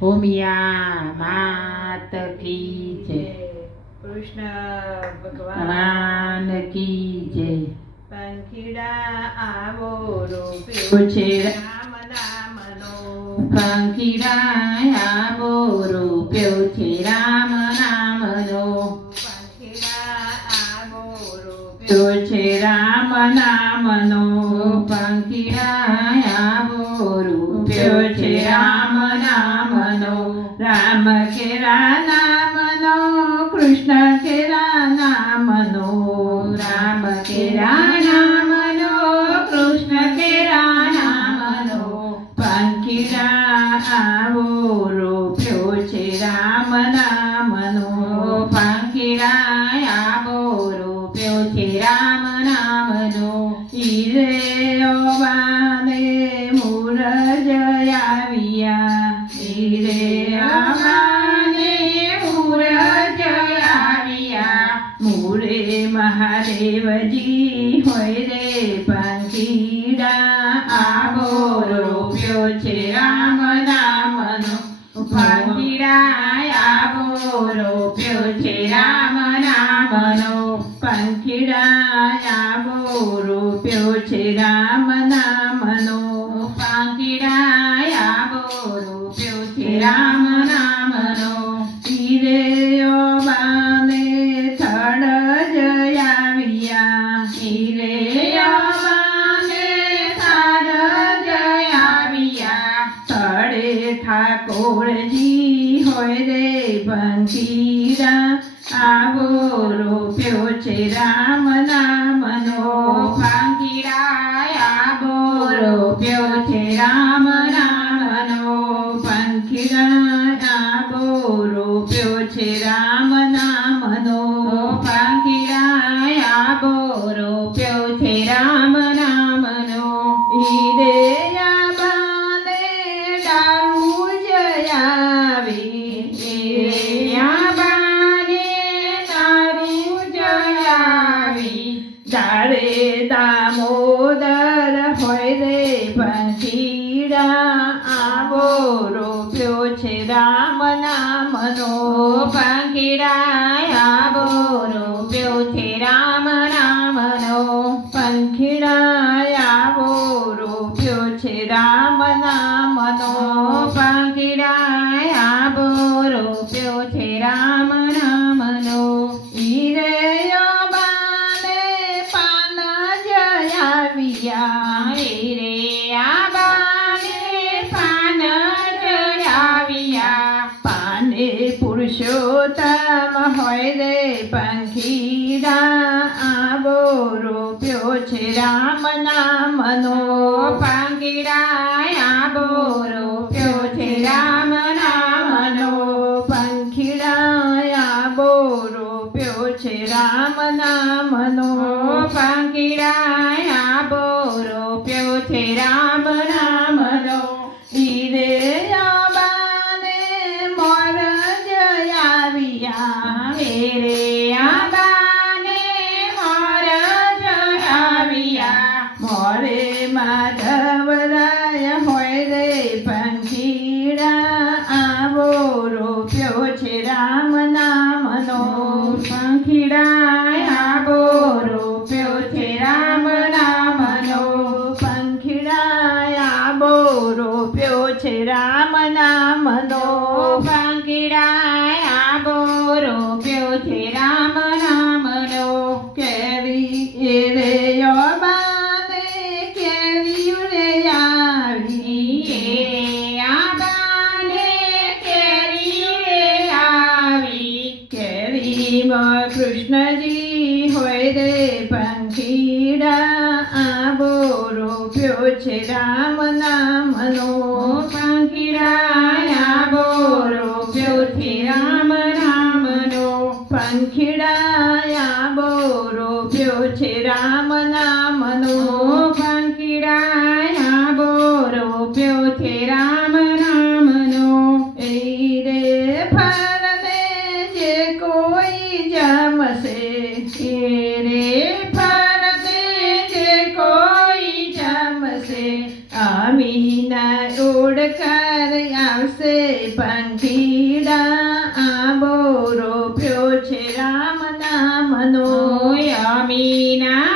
હોમિયા માત કી જય, કૃષ્ણ ભગવાન કી જય. પંખીડા આવો રૂપે પૂછે રામ નામનો, પંખીડા આવો રૂપ્યો છે રામ નામનો. પંખીડા આવો રૂપે તો છે રામ નામનો. પંખીડા આવો રૂપ્યો છે રામ નામનો. રામ કેરા નામનો, કૃષ્ણ કેરા નામનો. રામ કેરા નામનો, કૃષ્ણ કેરા નામનો. પંખીડા આવો રૂપ્યો છે રામ નામનો. પંખીડા આવો રૂપ્યો છે રામ નામનો. ઈરે ઓવાને મૂરજ આવ્યા, ઈરે ઓવાને મૂરજ આવ્યા. મૂરે મહાદેવજી હોય રે પંખીડા આવો રૂપ્યો છે રામ નામનો. પંખીડા આવો રૂપ્યો છે રામ નામનો. પંખીડા આવો રૂપ્યો છે રામ નામનો. પંખીડા આવો રૂપ્યો છે રામ નામનો. ઈરે ઓબાને થડ જ આવ્યા, ઈરે ઓબાને થડ જ આવ્યા. થડે ઠાકોરજી હોય રે પંખીડા આવો રૂપ્યો છે રામ નામનો. પંખીડા આવો રૂપ્યો છે રામ નામનો. પંખીડા આવો રૂપ્યો છે રામ નામનો. પંખીડા આવો રૂપ્યો છે રામ નામનો. ઈરે આબાને દારૂ જ આવી, ઈરે આબાને દારૂ જ આવી. દાડે દામોદર હોય રે પંખીડા આવો રૂપ્યો છે રામ નામનો. પંખીડા આવો રૂપ્યો છે રામ નામનો. પંખીડા આવો રૂપ્યો છે રામ નામનો. પંખીડા આવો રૂપ્યો છે રામ નામનો. ઈરે ઓબાને પાન જ આવ્યા, ઈરે આબાને પાન જ આવ્યા. પાને પુરુષોત્તમ હોય રે પંખીડા આવો રૂપ્યો છે રામ નામનો. પંખીડા આવો રૂપ્યો છે રામ નામનો. પંખીડા આવો રૂપ્યો છે રામ નામનો. પંખીડા આવો રૂપ્યો છે રામ નામનો. ઈરે આબાને મોર જ આવ્યા, ઈરે આબાને મોર જ આવ્યા. મોરે માધવરાય હોય રે પંખીડા આવો રૂપ્યો છે રામ નામનો. પંખીડા આવો રૂપ્યો છે રામ નામનો. પંખીડા આવો રૂપ્યો છે રામ નામનો. પંખીડા આવો રૂપ્યો છે રામ નામનો. કેરી રે ઓબાને કેરીયું રે આવી, રે આબાને કેરીયું રે આવી. કેરીમાં કૃષ્ણજી હોય રે પંખીડા આવો રૂપ્યો છે રામ નામનો. પંખીડા આવો રૂપ્યો છે રામ નામનો. પંખીડા આવો રૂપ્યો છે રામ નામનો. પંખીડા આવો રૂપ્યો છે રામ નામનો. ઈરે ફરને જે કોઈ જમશે, ઈરે ફરને જે કોઈ જમશે. આમી અમીના ઓળકાર આવશે પંખીડા આંબો રોપ્યો છે રામ નામનો ઓય અમીના